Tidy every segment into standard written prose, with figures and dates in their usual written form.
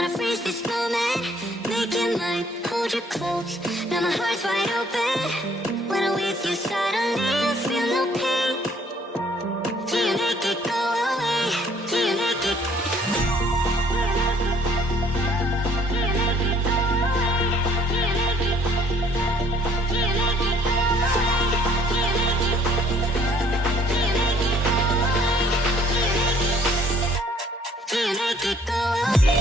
Wanna freeze this moment, make it mine, hold you close. Now my heart's wide open. When I'm with you, suddenly I feel no pain. Can you make it go away? Can you make it? Can you make it go away?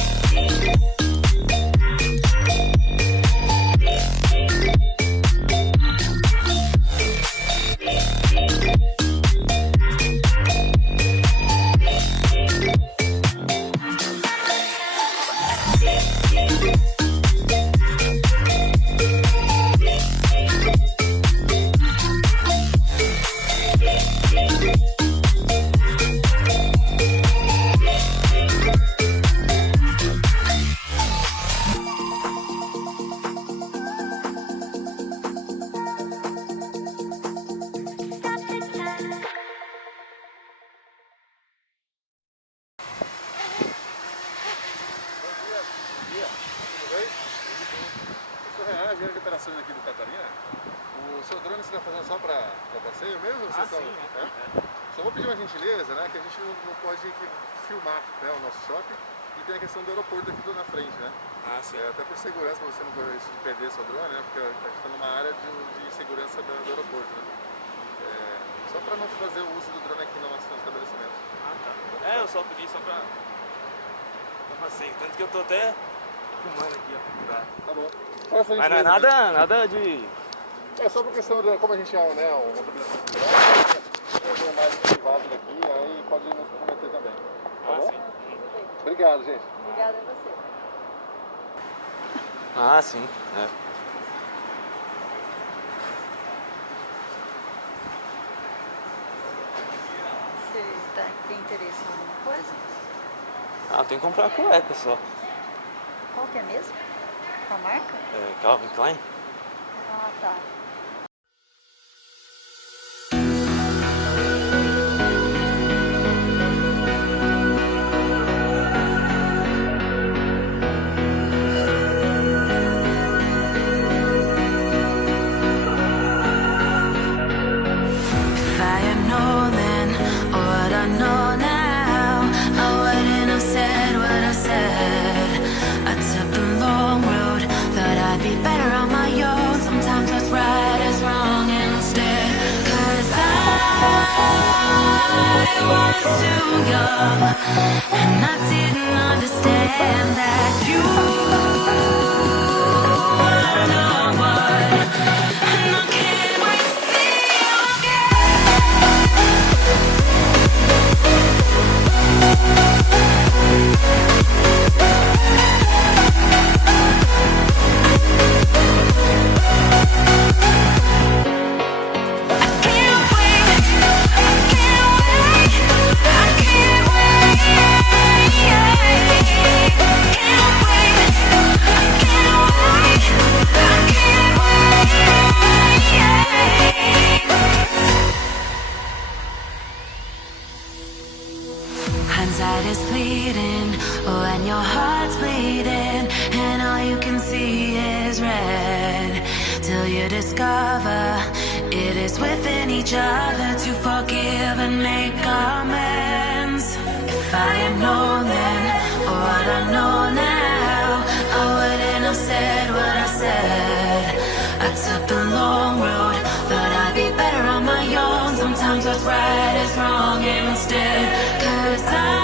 Engenheiro de operações aqui do Catarina. O seu drone você está fazendo só para passeio mesmo? Sim, é? Só vou pedir uma gentileza, né? Que a gente não pode filmar, né, o nosso shopping. E tem a questão do aeroporto aqui na frente, né? Sim. Até por segurança, para você não perder seu drone, né? Porque a gente está numa área de segurança do aeroporto, né? Só para não fazer o uso do drone aqui no nosso estabelecimento. Tá. Eu só pedi só para passeio. Tanto que eu tô até filmando aqui, ó. Tá bom. Mas não é nada de... É só por questão de como a gente é, né, um estabelecimento privado, é mais privado daqui, aí pode nos comprometer também. Tá bom? Sim. Obrigado, gente. Obrigada a você. Sim. Você tem interesse em alguma coisa? Eu tenho que comprar cueca só. Qual que é mesmo? A marca? Calvin Klein? Ah, tá. If I had known then what I know now, I wouldn't have said what I said. I took the long road, thought I'd be better on my own. Sometimes what's right is wrong instead. 'Cause I was too young, and I didn't understand that you were the one. And I can't wait to see you hindsight is fleeting when your heart's bleeding and all you can see is red, till you discover it is within each other to forgive and make amends. If I had known then what I know now, I wouldn't have said what I said. I took the long road, thought I'd be better on my own. Sometimes what's right is wrong instead. 'Cause I